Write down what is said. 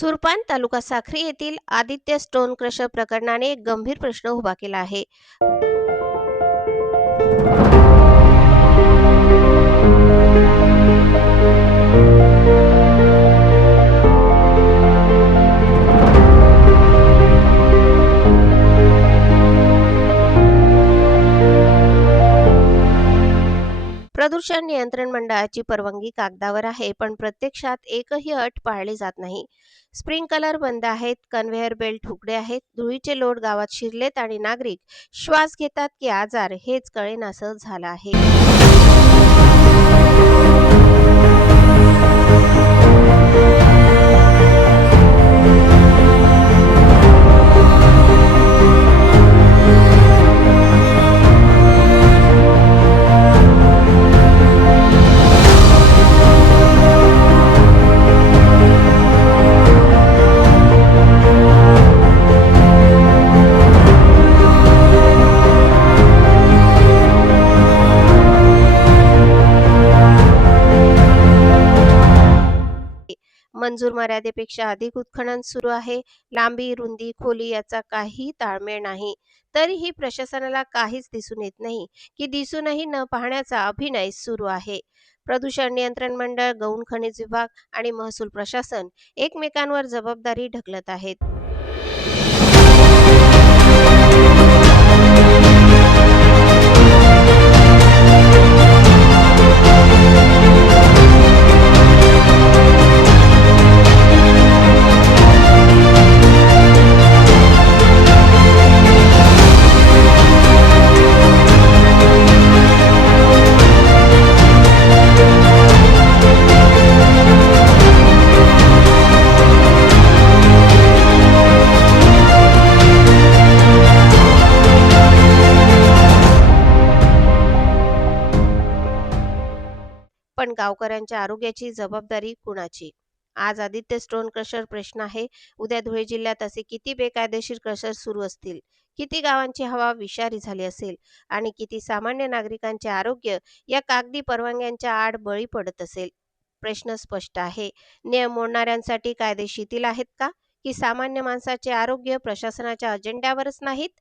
सुरपान तालुका साक्री येथील Aditya stone crusher प्रकरणाने एक गंभीर प्रश्न उभा केला आहे. प्रदूषण नियंत्रण मंडळाची परवानगी कागदावर आहे, पण प्रत्यक्षात एकही अट पाळली जात नाही. स्प्रिंकलर बंद आहेत, कन्व्हेयर बेल्ट उघडे आहेत, धुळीचे लोट गावात शिरलेत आणि नागरिक श्वास घेतात की आजार हेच कळेनासं झालं आहे. मंजूर मर्यादेपेक्षा अधिक उत्खनन सुरू आहे. लांबी, रुंदी, खोली याचा काही ताळमेळ नाही. तरीही प्रशासनाला काहीच दिसून येत नाही की दिसूनही न पाहण्याचा अभिनय सुरू आहे. प्रदूषण नियंत्रण मंडळ, गौण खनिज विभाग आणि महसूल प्रशासन एकमेकांवर जबाबदारी ढकलत आहेत. पण गावकऱ्यांच्या आरोग्याची जबाबदारी कुणाची? आज आदित्य स्टोन क्रशर प्रश्न आहे. उद्या धुळे जिल्ह्यात असे किती बेकायदेशीर क्रशर सुरू असतील? किती गावांची हवा विषारी झाली असेल? आणि किती सामान्य नागरिकांचे आरोग्य या कागदी परवानग्यांच्या आड बळी पडत असेल? प्रश्न स्पष्ट आहे. नियम मोडणाऱ्यांसाठी कायदे शिथिल आहेत का? की सामान्य माणसाचे आरोग्य प्रशासनाच्या अजेंड्यावरच नाहीत?